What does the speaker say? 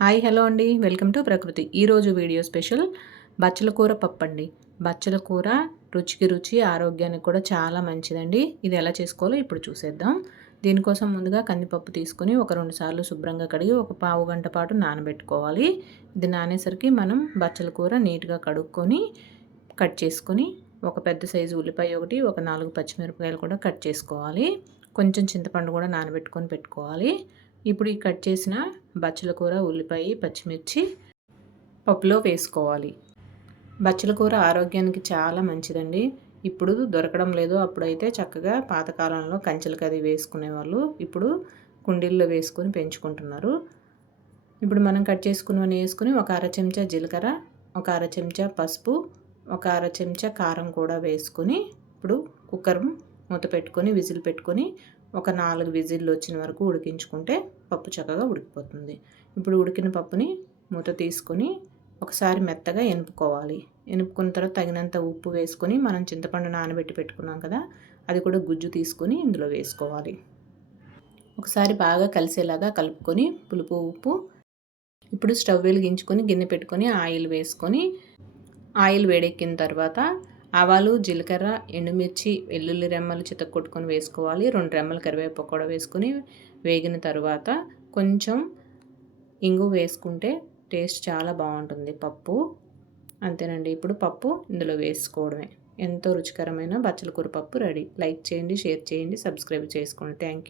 Hi hello అండి, welcome to ప్రకృతి. ఈరోజు వీడియో స్పెషల్ బచ్చల కూర పప్పు అండి. బచ్చల కూర రుచికి రుచి, ఆరోగ్యానికి కూడా చాలా మంచిదండి. ఇది ఎలా చేసుకోవాలో ఇప్పుడు చూసేద్దాం. దీనికోసం ముందుగా కందిపప్పు తీసుకుని ఒక 2 సార్లు శుభ్రంగా కడిగి ఒక పావు గంట పాటు నానబెట్టుకోవాలి. ఇది నానేసరికి మనం బచ్చల కూర నీట్గా కడుక్కొని కట్ చేసుకొని ఒక పెద్ద సైజు ఉల్లిపాయ ఒకటి, ఒక 4 పచ్చిమిరపకాయలు కూడా కట్ చేసుకోవాలి. కొంచెం చింతపండు కూడా నానబెట్టుకొని పెట్టుకోవాలి. ఇప్పుడు ఈ కట్ చేసిన బచ్చల కూర, ఉల్లిపాయ, పచ్చిమిర్చి పప్పులో వేసుకోవాలి. బచ్చల కూర ఆరోగ్యానికి చాలా మంచిదండి. ఇప్పుడు దొరకడం లేదు. అప్పుడైతే చక్కగా పాతకాలంలో కంచెలకు అది వేసుకునేవాళ్ళు. ఇప్పుడు కుండీల్లో వేసుకొని పెంచుకుంటున్నారు. ఇప్పుడు మనం కట్ చేసుకున్నవన్నీ వేసుకుని ఒక అర చెంచా జీలకర్ర, ఒక అర చెంచా పసుపు, ఒక అర చెంచా కారం కూడా వేసుకొని ఇప్పుడు కుక్కర్ మూత పెట్టుకొని విజిల్ పెట్టుకొని ఒక 4 విజిల్లు వచ్చిన వరకు ఉడికించుకుంటే పప్పు చక్కగా ఉడికిపోతుంది. ఇప్పుడు ఉడికిన పప్పుని మూత తీసుకొని ఒకసారి మెత్తగా ఎనుపుకోవాలి. ఎనుపుకున్న తర్వాత తగినంత ఉప్పు వేసుకొని మనం చింతపండు నానబెట్టి పెట్టుకున్నాం కదా, అది కూడా గుజ్జు తీసుకొని ఇందులో వేసుకోవాలి. ఒకసారి బాగా కలిసేలాగా కలుపుకొని పులుపు ఉప్పు. ఇప్పుడు స్టవ్ వెలిగించుకొని గిన్నె పెట్టుకొని ఆయిల్ వేసుకొని ఆయిల్ వేడెక్కిన తర్వాత ఆవాలు, జీలకర్ర, ఎండుమిర్చి, వెల్లుల్లి రెమ్మలు చితక్కొట్టుకొని వేసుకోవాలి. 2 రెమ్మలు కరివేపాకు కూడా వేసుకొని వేగిన తర్వాత కొంచెం ఇంగువ వేసుకుంటే టేస్ట్ చాలా బాగుంటుంది పప్పు. అంతేనండి. ఇప్పుడు పప్పు ఇందులో వేసుకోవడమే. ఎంతో రుచికరమైన బచ్చల కూర పప్పు రెడీ. లైక్ చేయండి, షేర్ చేయండి, సబ్స్క్రైబ్ చేసుకోండి. Thank you.